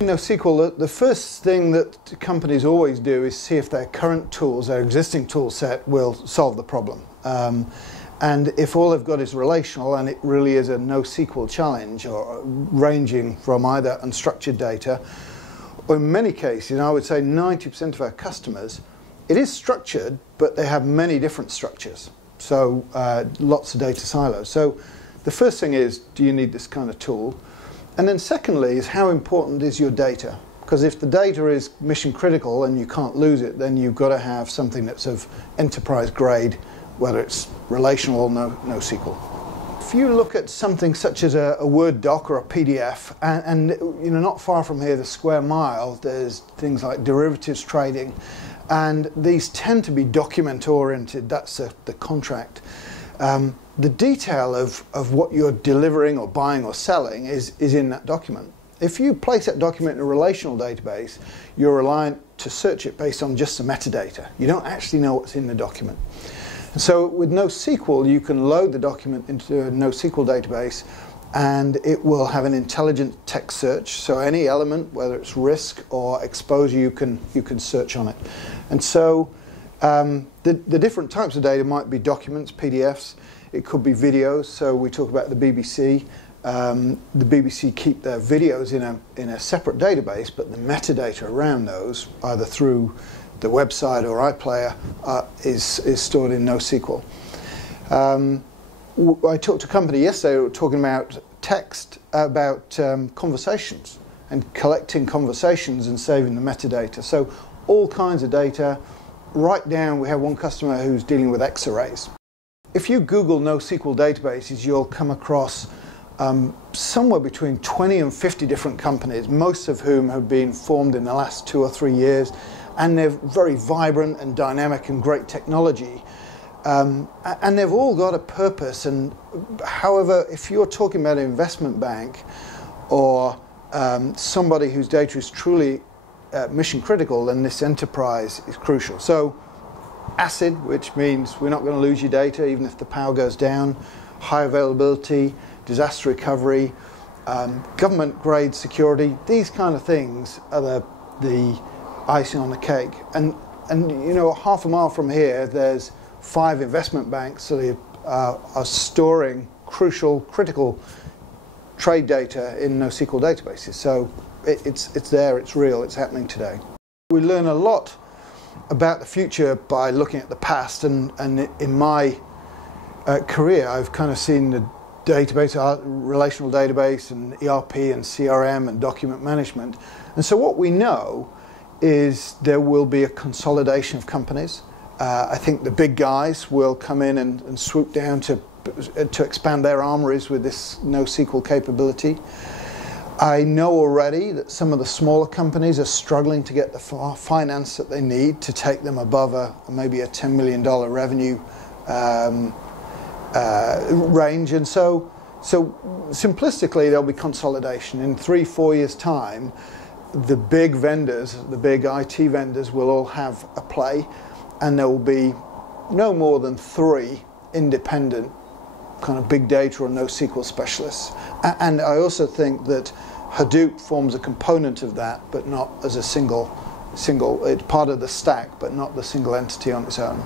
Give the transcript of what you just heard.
In NoSQL, the first thing that companies always do is see if their current tools, their existing tool set, will solve the problem. And if all they've got is relational and it really is a NoSQL challenge, or ranging from either unstructured data, or in many cases, I would say 90% of our customers, it is structured, but they have many different structures. So lots of data silos. So the first thing is, do you need this kind of tool? And then secondly is, how important is your data? Because if the data is mission critical and you can't lose it, then you've got to have something that's of enterprise grade, whether it's relational or NoSQL. If you look at something such as a Word doc or a PDF, and you know, not far from here, the square mile, there's things like derivatives trading, and these tend to be document oriented. That's the contract. The detail of what you're delivering or buying or selling is in that document. If you place that document in a relational database, you're reliant to search it based on just the metadata. You don't actually know what's in the document. And so with NoSQL, you can load the document into a NoSQL database, and it will have an intelligent text search. So any element, whether it's risk or exposure, you can search on it. And so the different types of data might be documents, PDFs. It could be videos. So we talk about the BBC. The BBC keep their videos in a separate database, but the metadata around those, either through the website or iPlayer, is stored in NoSQL. I talked to a company yesterday who were talking about text, about conversations, and collecting conversations and saving the metadata. So all kinds of data, right down. We have one customer who's dealing with X-arrays. If you Google NoSQL databases, you'll come across somewhere between 20 and 50 different companies, most of whom have been formed in the last 2 or 3 years, and they're very vibrant and dynamic and great technology. And they've all got a purpose. And however, if you're talking about an investment bank or somebody whose data is truly mission critical, then this enterprise is crucial. So ACID, which means we're not going to lose your data even if the power goes down, high availability, disaster recovery, government grade security, these kind of things are the icing on the cake. And you know, half a mile from here, there's 5 investment banks that are storing critical trade data in NoSQL databases. So it's there, it's real, it's happening today. We learn a lot about the future by looking at the past, and in my career, I've kind of seen the database, relational database, and ERP and CRM and document management. And so what we know is there will be a consolidation of companies. I think the big guys will come in and swoop down to expand their armories with this NoSQL capability. I know already that some of the smaller companies are struggling to get the finance that they need to take them above maybe a $10 million revenue range. And so simplistically, there'll be consolidation. In 3-4 years' time, the big vendors, the big IT vendors, will all have a play, and there will be no more than 3 independent kind of big data or NoSQL specialists. And I also think that Hadoop forms a component of that, but not as a single, it's part of the stack, but not the single entity on its own.